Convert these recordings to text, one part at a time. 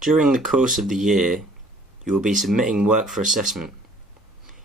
During the course of the year, you will be submitting work for assessment.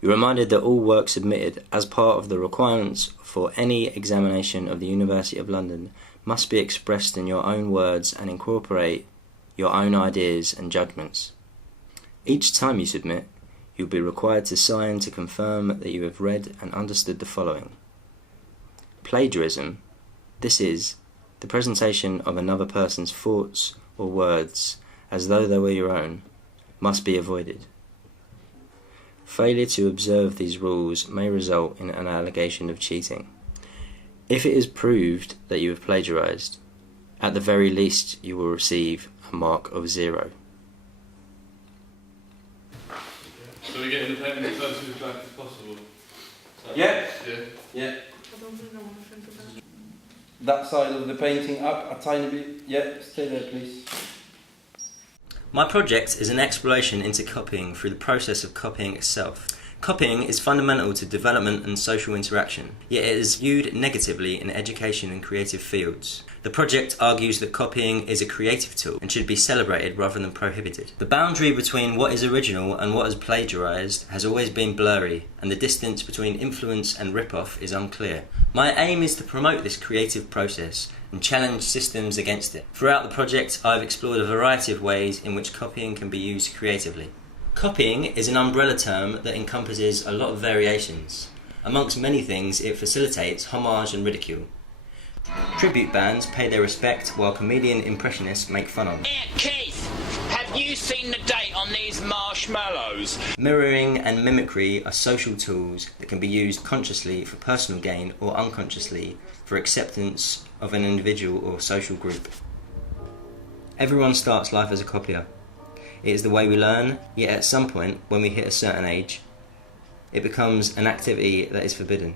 You're reminded that all work submitted as part of the requirements for any examination of the University of London must be expressed in your own words and incorporate your own ideas and judgments. Each time you submit, you'll be required to sign to confirm that you have read and understood the following. Plagiarism, this is the presentation of another person's thoughts or words as though they were your own, must be avoided. Failure to observe these rules may result in an allegation of cheating. If it is proved that you have plagiarized, at the very least you will receive a mark of 0. So we get independent as close to as black as possible? Yeah? Yeah. Yeah. That side of the painting up a tiny bit. Yeah, stay there please. My project is an exploration into copying through the process of copying itself. Copying is fundamental to development and social interaction, yet it is viewed negatively in education and creative fields. The project argues that copying is a creative tool and should be celebrated rather than prohibited. The boundary between what is original and what is plagiarized has always been blurry, and the distance between influence and rip-off is unclear. My aim is to promote this creative process and challenge systems against it. Throughout the project, I've explored a variety of ways in which copying can be used creatively. Copying is an umbrella term that encompasses a lot of variations. Amongst many things, it facilitates homage and ridicule. Tribute bands pay their respect while comedian impressionists make fun of them. Keith, have you seen the date on these marshmallows? Mirroring and mimicry are social tools that can be used consciously for personal gain or unconsciously for acceptance of an individual or social group. Everyone starts life as a copier. It is the way we learn, yet at some point, when we hit a certain age, it becomes an activity that is forbidden.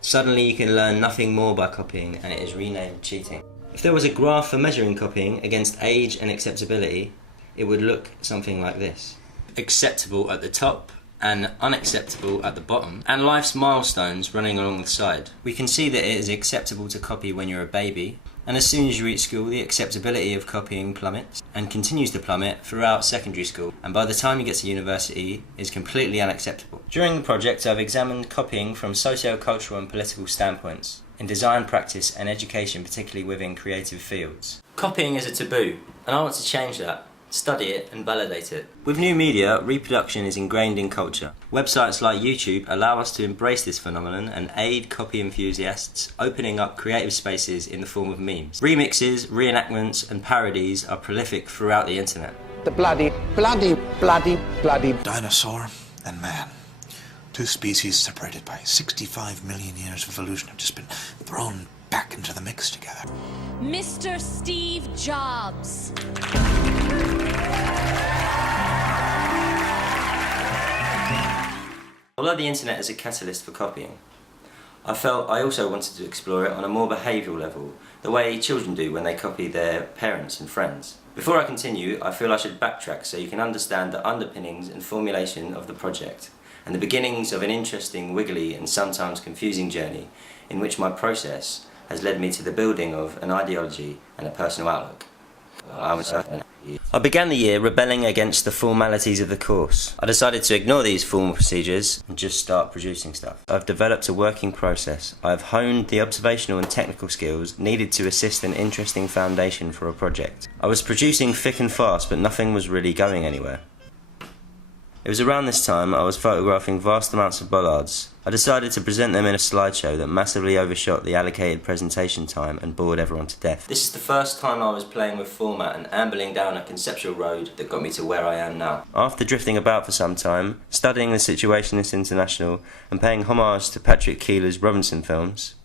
Suddenly you can learn nothing more by copying, and it is renamed cheating. If there was a graph for measuring copying against age and acceptability, it would look something like this. Acceptable at the top and unacceptable at the bottom, and life's milestones running along the side. We can see that it is acceptable to copy when you're a baby, and as soon as you reach school, the acceptability of copying plummets and continues to plummet throughout secondary school, and by the time you get to university is completely unacceptable. During the project, I've examined copying from socio-cultural and political standpoints, in design practice and education, particularly within creative fields. Copying is a taboo, and I want to change that. Study it and validate it. With new media, reproduction is ingrained in culture. Websites like YouTube allow us to embrace this phenomenon and aid copy enthusiasts, opening up creative spaces in the form of memes. Remixes, reenactments and parodies are prolific throughout the internet. The bloody dinosaur and man. Two species separated by 65 million years of evolution have just been thrown back into the mix together. Mr. Steve Jobs. Although the internet is a catalyst for copying, I felt I also wanted to explore it on a more behavioural level, the way children do when they copy their parents and friends. Before I continue, I feel I should backtrack so you can understand the underpinnings and formulation of the project, and the beginnings of an interesting, wiggly and sometimes confusing journey in which my process has led me to the building of an ideology and a personal outlook. I began the year rebelling against the formalities of the course. I decided to ignore these formal procedures and just start producing stuff. I've developed a working process. I've honed the observational and technical skills needed to assist an interesting foundation for a project. I was producing thick and fast, but nothing was really going anywhere. It was around this time I was photographing vast amounts of bollards. I decided to present them in a slideshow that massively overshot the allocated presentation time and bored everyone to death. This is the first time I was playing with format and ambling down a conceptual road that got me to where I am now. After drifting about for some time, studying the Situationist International and paying homage to Patrick Keeler's Robinson films,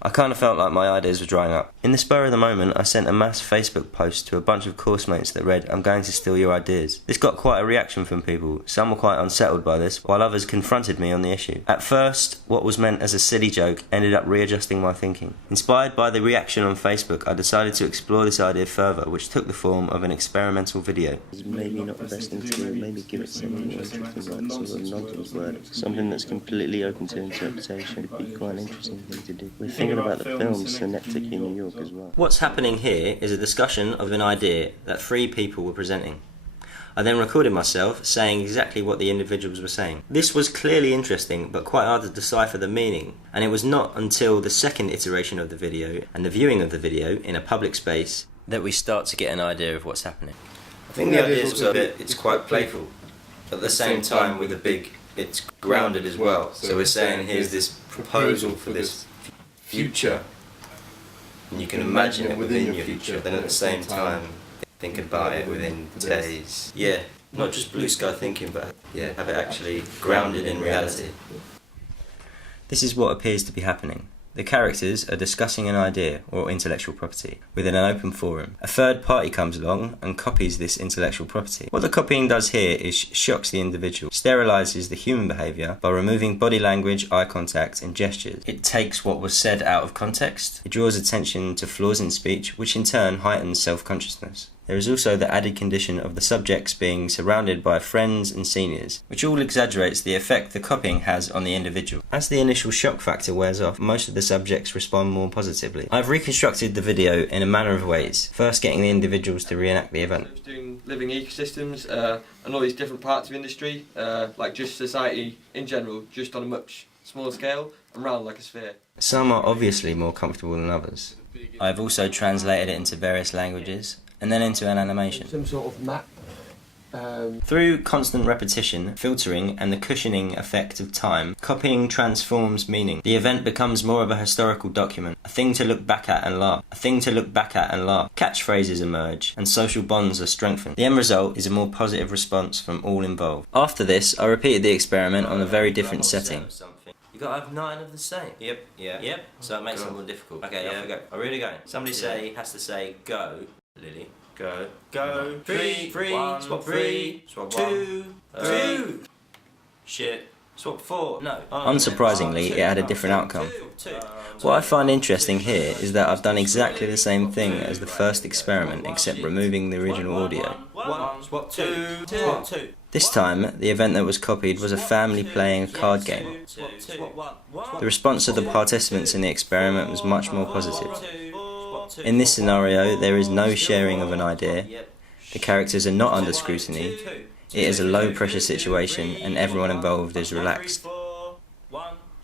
I kind of felt like my ideas were drying up. In the spur of the moment, I sent a mass Facebook post to a bunch of course mates that read, "I'm going to steal your ideas." This got quite a reaction from people. Some were quite unsettled by this, while others confronted me on the issue. At first, what was meant as a silly joke ended up readjusting my thinking. Inspired by the reaction on Facebook, I decided to explore this idea further, which took the form of an experimental video. Maybe not the best thing to do, maybe give it something interesting, like sort of nonsense word. Something that's completely open to interpretation would be quite an interesting thing to do. We're thinking thinking about the films Synecdoche in New York as well. What's happening here is a discussion of an idea that 3 people were presenting. I then recorded myself saying exactly what the individuals were saying. This was clearly interesting, but quite hard to decipher the meaning, and it was not until the second iteration of the video and the viewing of the video in a public space that we start to get an idea of what's happening. I think the idea is it's quite playful. At the same time, with a big, it's grounded as well. So we're saying here's this proposal for this future, and you can imagine it within your future, then at the same time think about it within days. Yeah, not just blue sky thinking, but yeah, have it actually grounded in reality. This is what appears to be happening. The characters are discussing an idea or intellectual property within an open forum. A third party comes along and copies this intellectual property. What the copying does here is shocks the individual, sterilises the human behaviour by removing body language, eye contact and gestures. It takes what was said out of context. It draws attention to flaws in speech, which in turn heightens self-consciousness. There is also the added condition of the subjects being surrounded by friends and seniors, which all exaggerates the effect the copying has on the individual. As the initial shock factor wears off, most of the subjects respond more positively. I've reconstructed the video in a manner of ways, first getting the individuals to reenact the event. Doing living ecosystems and all these different parts of industry, like just society in general, just on a much smaller scale and round like a sphere. Some are obviously more comfortable than others. I've also translated it into various languages, and then into an animation. Some sort of map. Through constant repetition, filtering and the cushioning effect of time, copying transforms meaning. The event becomes more of a historical document, a thing to look back at and laugh, a thing to look back at and laugh. Catchphrases emerge, and social bonds are strengthened. The end result is a more positive response from all involved. After this, I repeated the experiment on a very different setting. You gotta have 9 of the same. Yep, yeah. Yep, so it makes it more difficult. Okay, yeah, off we go. Are we really going? Somebody has to say go. Lily, go, go, 3, swap 3, swap 2, 2, shit, swap 4, no. Unsurprisingly, it had a different outcome. What I find interesting here is that I've done exactly the same thing as the first experiment, except removing the original audio. 1, swap 2, swap 2. This time, the event that was copied was a family playing a card game. The response of the participants in the experiment was much more positive. In this scenario, there is no sharing of an idea, the characters are not under scrutiny, it is a low-pressure situation and everyone involved is relaxed.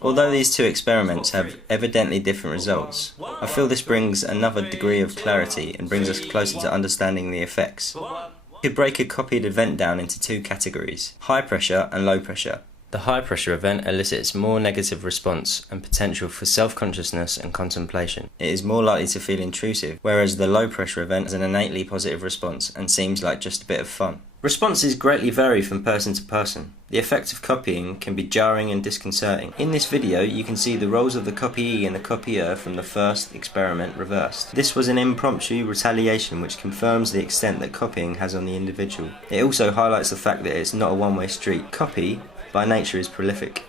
Although these 2 experiments have evidently different results, I feel this brings another degree of clarity and brings us closer to understanding the effects. We could break a copied event down into 2 categories, high pressure and low pressure. The high pressure event elicits more negative response and potential for self-consciousness and contemplation. It is more likely to feel intrusive, whereas the low pressure event has an innately positive response and seems like just a bit of fun. Responses greatly vary from person to person. The effect of copying can be jarring and disconcerting. In this video you can see the roles of the copyee and the copier from the first experiment reversed. This was an impromptu retaliation which confirms the extent that copying has on the individual. It also highlights the fact that it's not a one-way street. Copy by nature is prolific.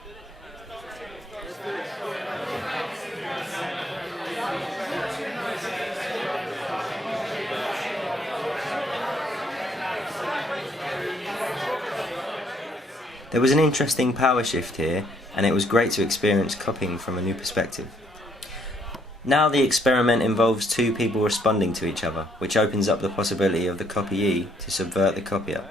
There was an interesting power shift here, and it was great to experience copying from a new perspective. Now the experiment involves 2 people responding to each other, which opens up the possibility of the copyee to subvert the copier.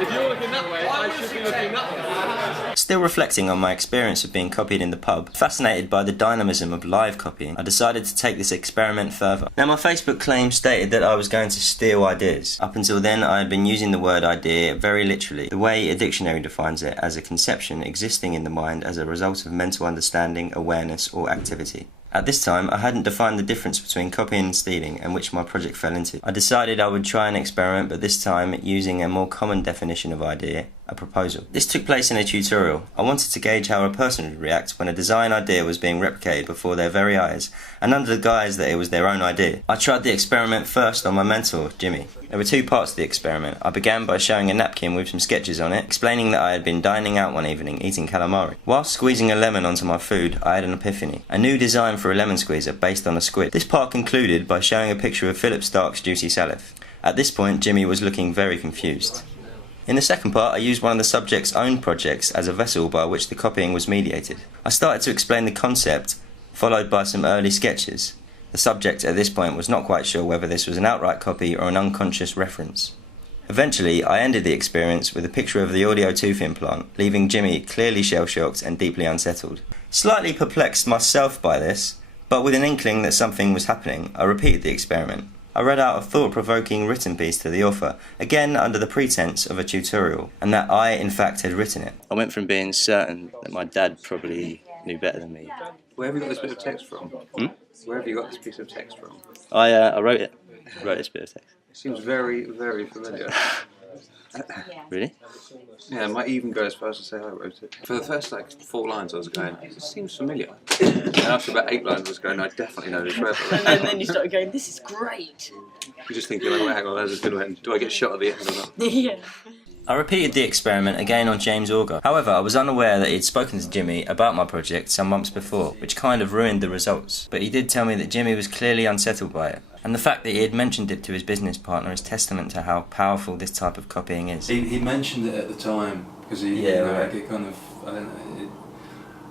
If you're looking that way, I should be looking that way. Still reflecting on my experience of being copied in the pub, fascinated by the dynamism of live copying, I decided to take this experiment further. Now my Facebook claim stated that I was going to steal ideas. Up until then I had been using the word idea very literally, the way a dictionary defines it, as a conception existing in the mind as a result of mental understanding, awareness or activity. At this time, I hadn't defined the difference between copying and stealing, and which my project fell into. I decided I would try an experiment, but this time using a more common definition of idea, a proposal. This took place in a tutorial. I wanted to gauge how a person would react when a design idea was being replicated before their very eyes, and under the guise that it was their own idea. I tried the experiment first on my mentor, Jimmy. There were 2 parts to the experiment. I began by showing a napkin with some sketches on it, explaining that I had been dining out one evening eating calamari. Whilst squeezing a lemon onto my food, I had an epiphany. A new design for a lemon squeezer based on a squid. This part concluded by showing a picture of Philip Stark's Juicy Salif. At this point, Jimmy was looking very confused. In the second part, I used one of the subject's own projects as a vessel by which the copying was mediated. I started to explain the concept, followed by some early sketches. The subject at this point was not quite sure whether this was an outright copy or an unconscious reference. Eventually, I ended the experience with a picture of the audio tooth implant, leaving Jimmy clearly shell-shocked and deeply unsettled. Slightly perplexed myself by this, but with an inkling that something was happening, I repeated the experiment. I read out a thought-provoking written piece to the author, again under the pretense of a tutorial, and that I, in fact, had written it. I went from being certain that my dad probably knew better than me. Where have you got this bit of text from? Where have you got this piece of text from? I wrote it. I wrote this bit of text. It seems very, very familiar. Really? Yeah, I might even go as far as to say I wrote it. For the first 4 lines I was going, it seems familiar. And after about 8 lines I was going, I definitely know this reference. And then you started going, this is great. You're just thinking, well, hang on, how's this going to end? Do I get shot at the end or not? Yeah. I repeated the experiment again on James Auger. However, I was unaware that he had spoken to Jimmy about my project some months before, which kind of ruined the results. But he did tell me that Jimmy was clearly unsettled by it. And the fact that he had mentioned it to his business partner is testament to how powerful this type of copying is. He mentioned it at the time because it kind of, I don't know,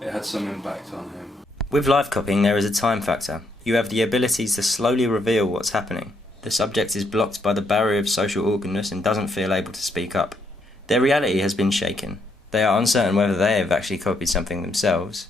it had some impact on him. With live copying, there is a time factor. You have the ability to slowly reveal what's happening. The subject is blocked by the barrier of social awkwardness and doesn't feel able to speak up. Their reality has been shaken. They are uncertain whether they have actually copied something themselves.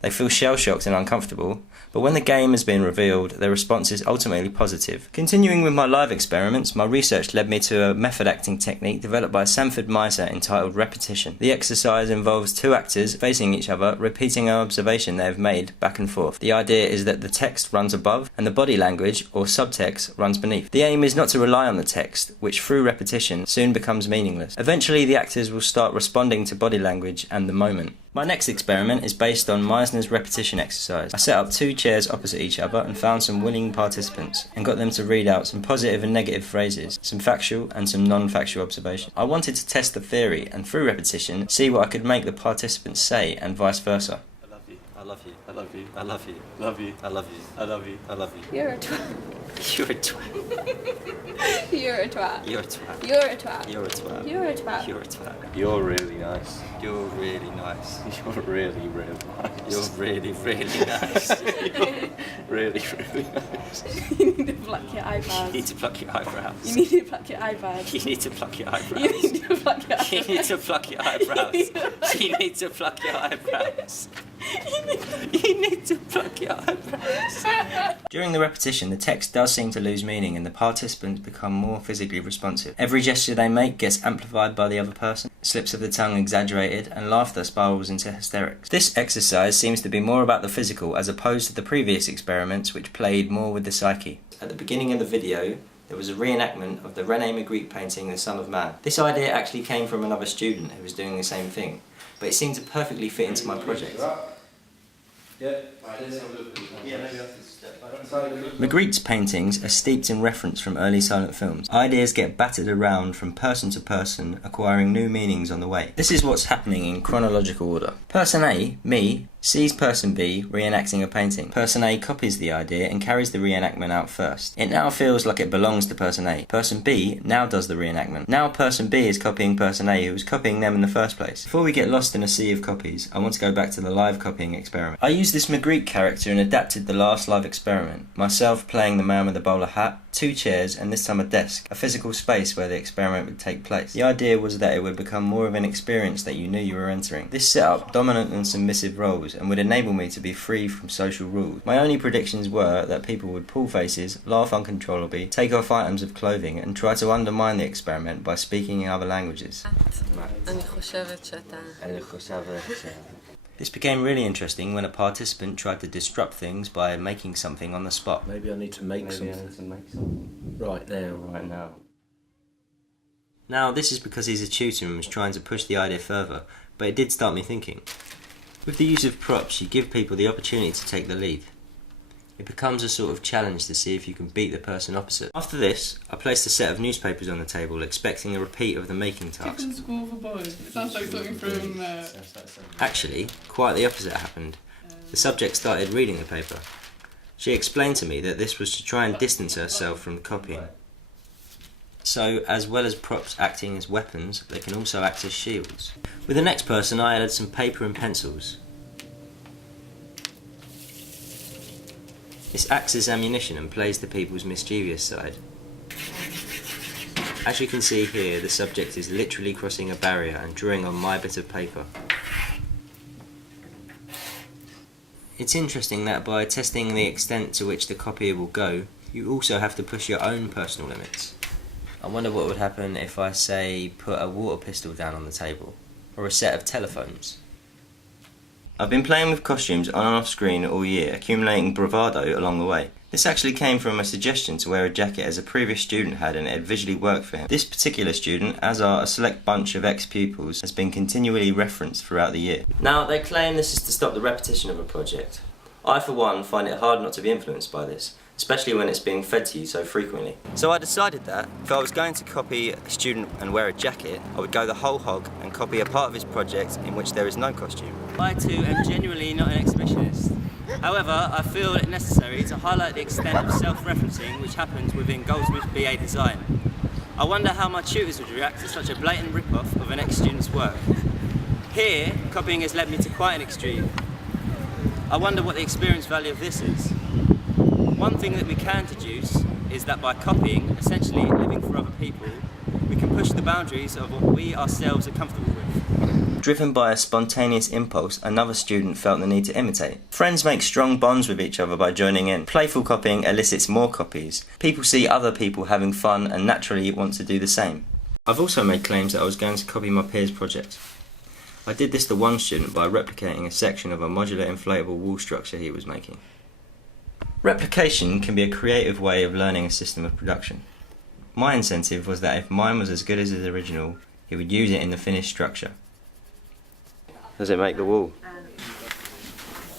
They feel shell-shocked and uncomfortable, but when the game has been revealed, their response is ultimately positive. Continuing with my live experiments, my research led me to a method acting technique developed by Sanford Meisner entitled repetition. The exercise involves 2 actors facing each other, repeating an observation they have made back and forth. The idea is that the text runs above and the body language, or subtext, runs beneath. The aim is not to rely on the text, which through repetition soon becomes meaningless. Eventually, the actors will start responding to body language and the moment. My next experiment is based on Meisner's repetition exercise. I set up 2 chairs opposite each other and found some willing participants and got them to read out some positive and negative phrases, some factual and some non-factual observations. I wanted to test the theory and through repetition see what I could make the participants say and vice versa. I love you, I love you, I love you, I love you, I love you, I love you, I love you. You're a twat. You're a twat. You're a twat. You're a twat. You're a twat. You're a twat. You're a twat. You're a twat. You're really nice. You're really nice. You're really, really nice. You're really, really nice. Really, really nice. You need to pluck your eyebrows. You need to pluck your eyebrows. You need to pluck your eyebrows. You need to pluck your eyebrows. You need to pluck your eyebrows. You need to pluck your eyebrows. You need to pluck your eyebrows. You need to pluck your eyebrows. During the repetition, the text does seem to lose meaning and the participants become more physically responsive. Every gesture they make gets amplified by the other person, slips of the tongue exaggerated, and laughter spirals into hysterics. This exercise seems to be more about the physical as opposed to the previous experiments which played more with the psyche. At the beginning of the video, there was a reenactment of the René Magritte painting The Son of Man. This idea actually came from another student who was doing the same thing, but it seemed to perfectly fit into my project. Magritte's paintings are steeped in reference from early silent films. Ideas get battered around from person to person, acquiring new meanings on the way. This is what's happening in chronological order. Person A, me, sees person B reenacting a painting. Person A copies the idea and carries the reenactment out first. It now feels like it belongs to person A. Person B now does the reenactment. Now person B is copying person A, who was copying them in the first place. Before we get lost in a sea of copies, I want to go back to the live copying experiment. I used this Magritte character and adapted the last live experiment. Myself playing the man with the bowler hat, 2 chairs and this time a desk, a physical space where the experiment would take place. The idea was that it would become more of an experience that you knew you were entering. This set up dominant and submissive roles and would enable me to be free from social rules. My only predictions were that people would pull faces, laugh uncontrollably, take off items of clothing and try to undermine the experiment by speaking in other languages. This became really interesting when a participant tried to disrupt things by making something on the spot. Maybe I need to make something. Right now. Now, this is because he's a tutor and was trying to push the idea further, but it did start me thinking. With the use of props, you give people the opportunity to take the lead. It becomes a sort of challenge to see if you can beat the person opposite. After this, I placed a set of newspapers on the table, expecting a repeat of the making task. Chicken School for Boys. It sounds like something from... Actually, quite the opposite happened. The subject started reading the paper. She explained to me that this was to try and distance herself from the copying. So, as well as props acting as weapons, they can also act as shields. With the next person, I added some paper and pencils. This acts as ammunition and plays to people's mischievous side. As you can see here, the subject is literally crossing a barrier and drawing on my bit of paper. It's interesting that by testing the extent to which the copier will go, you also have to push your own personal limits. I wonder what would happen if I, say, put a water pistol down on the table, or a set of telephones. I've been playing with costumes on and off screen all year, accumulating bravado along the way. This actually came from a suggestion to wear a jacket as a previous student had, and it had visually worked for him. This particular student, as are a select bunch of ex-pupils, has been continually referenced throughout the year. Now, they claim this is to stop the repetition of a project. I, for one, find it hard not to be influenced by this, especially when it's being fed to you so frequently. So I decided that, if I was going to copy a student and wear a jacket, I would go the whole hog and copy a part of his project in which there is no costume. I too am genuinely not an exhibitionist. However, I feel it necessary to highlight the extent of self-referencing which happens within Goldsmiths BA Design. I wonder how my tutors would react to such a blatant rip-off of an ex-student's work. Here, copying has led me to quite an extreme. I wonder what the experience value of this is. One thing that we can deduce is that by copying, essentially living for other people, we can push the boundaries of what we ourselves are comfortable with. Driven by a spontaneous impulse, another student felt the need to imitate. Friends make strong bonds with each other by joining in. Playful copying elicits more copies. People see other people having fun and naturally want to do the same. I've also made claims that I was going to copy my peers' project. I did this to one student by replicating a section of a modular inflatable wall structure he was making. Replication can be a creative way of learning a system of production. My incentive was that if mine was as good as his original, he would use it in the finished structure. Does it make the wall?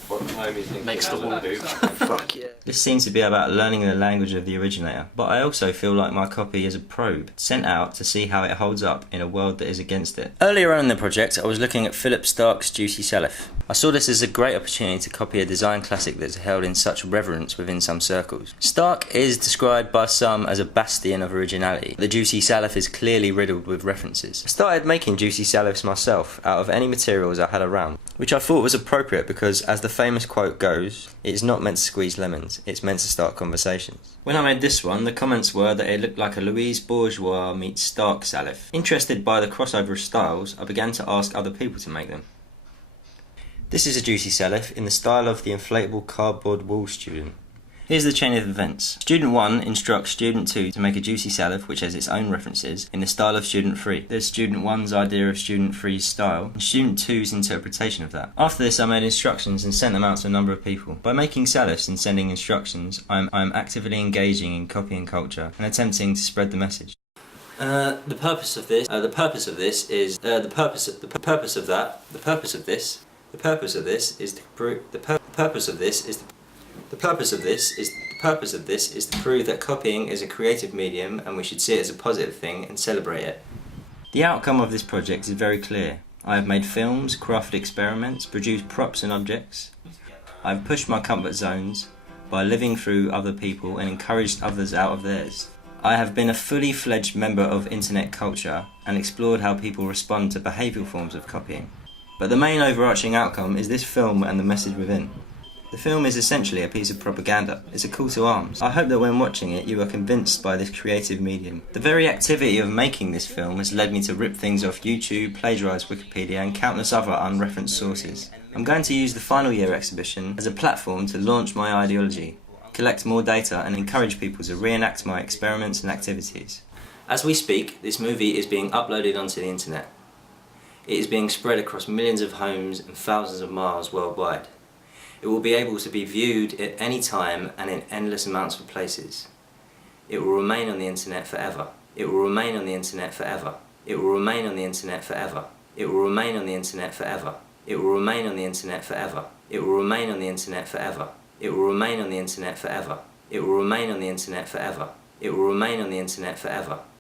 What time is it? Makes the wall do. Fuck yeah. This seems to be about learning the language of the originator, but I also feel like my copy is a probe, sent out to see how it holds up in a world that is against it. Earlier on in the project, I was looking at Philip Stark's Juicy Salif. I saw this as a great opportunity to copy a design classic that's held in such reverence within some circles. Stark is described by some as a bastion of originality. The Juicy Salif is clearly riddled with references. I started making Juicy Salifs myself out of any materials I had around, which I thought was appropriate because, as the famous quote goes, it's not meant to squeeze lemons, it's meant to start conversations. When I made this one, the comments were that it looked like a Louise Bourgeois meets Stark Salif. Interested by the crossover of styles, I began to ask other people to make them. This is a Juicy Salif in the style of the inflatable cardboard wall student. Here's the chain of events. Student 1 instructs Student 2 to make a Juicy Salif which has its own references in the style of Student 3. There's Student 1's idea of Student 3's style and Student 2's interpretation of that. After this I made instructions and sent them out to a number of people. By making Salifs and sending instructions, I'm actively engaging in copying culture and attempting to spread the message. The purpose of this is to prove that copying is a creative medium and we should see it as a positive thing and celebrate it. The outcome of this project is very clear. I have made films, crafted experiments, produced props and objects. I have pushed my comfort zones by living through other people and encouraged others out of theirs. I have been a fully fledged member of internet culture and explored how people respond to behavioural forms of copying. But the main overarching outcome is this film and the message within. The film is essentially a piece of propaganda. It's a call to arms. I hope that when watching it you are convinced by this creative medium. The very activity of making this film has led me to rip things off YouTube, plagiarise Wikipedia and countless other unreferenced sources. I'm going to use the final year exhibition as a platform to launch my ideology, collect more data and encourage people to reenact my experiments and activities. As we speak, this movie is being uploaded onto the internet. It is being spread across millions of homes and thousands of miles worldwide. It will be able to be viewed at any time and in endless amounts of places. It will remain on the internet forever. It will remain on the internet forever. It will remain on the internet forever. It will remain on the internet forever. It will remain on the internet forever. It will remain on the internet forever. It will remain on the internet forever. It will remain on the internet forever. It will remain on the internet forever.